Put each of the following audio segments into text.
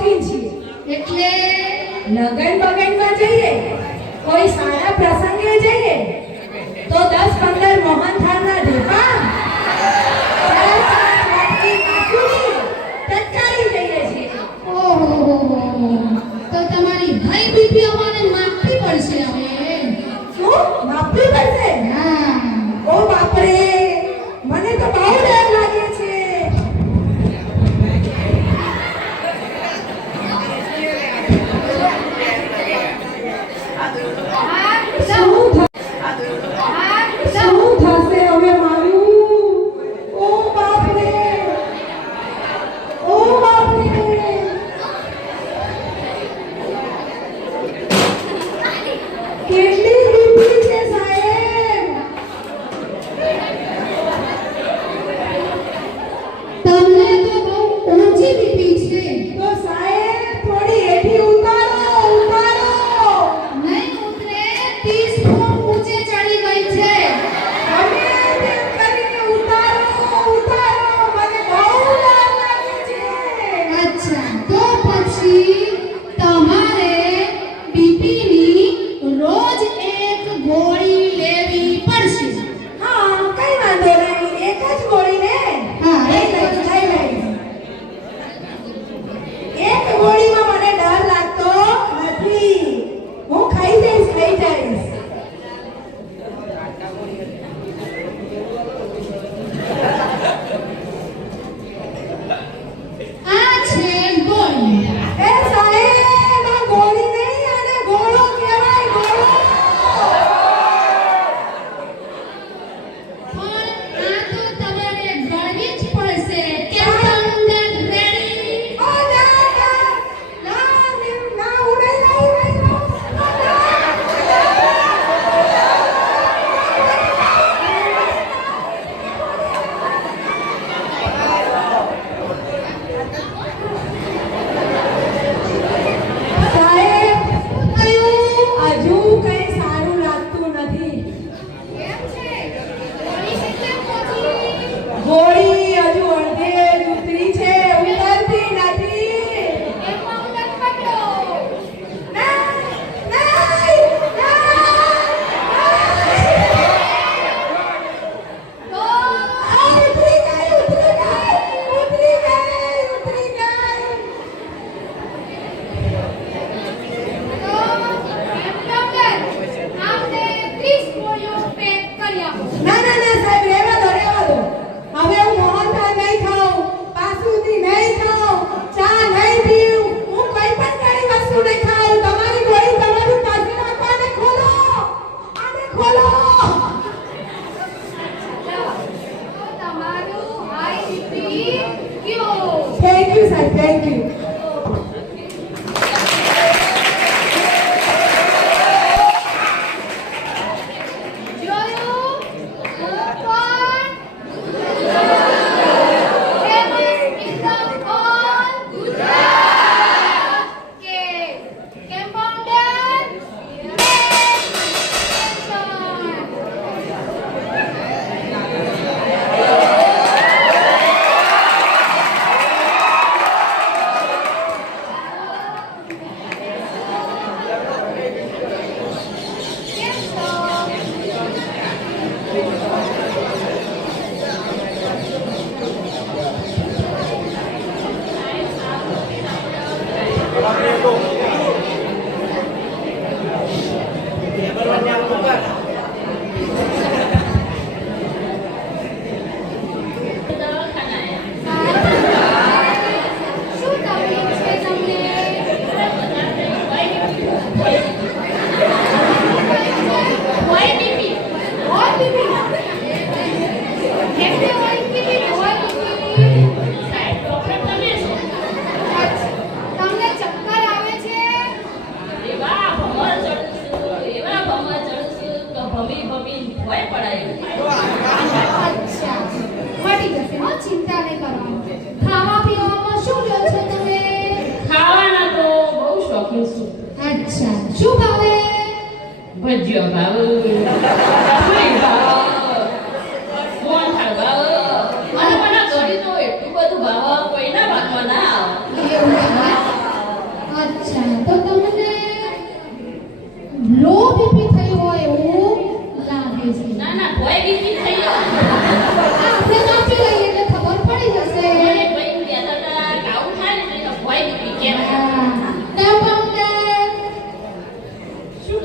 શોખીન છીએ. એટલે લગન બગનમાં જઈએ, કોઈ સારા પ્રસંગે જઈએ, તો દસ પંદર મોહન થાળના ઢેપા તો તમારી ભાઈ બીપીઓ see? અચ્છા. શું ભાવે? ભજીયો ભાવે. પૂરી ભાવે. મોહનથાળ ભાવે. તો એટલું બધું ભાવે કોઈના ભાગમાં ના અચ્છા. તો તમને લો થઈ હોય એવું લાગે છે. ના ના કોઈ બીપી થઈ હોય.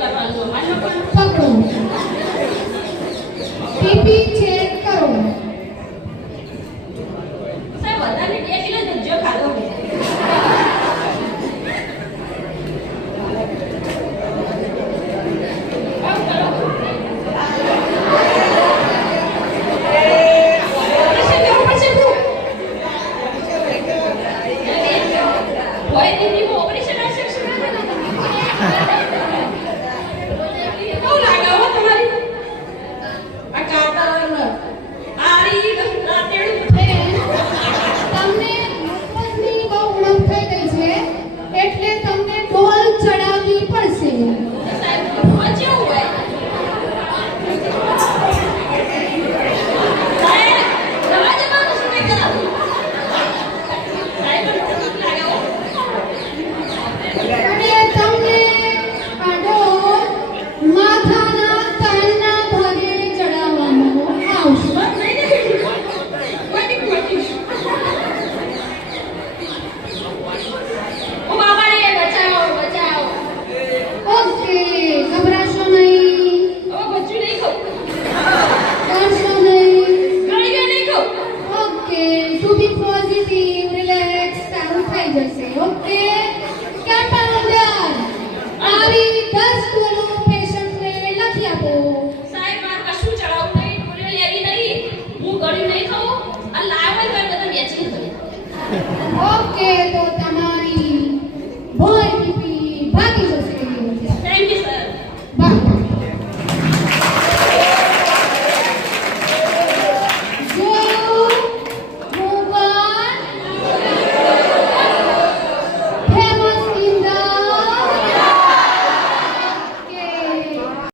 paloma no Pipi.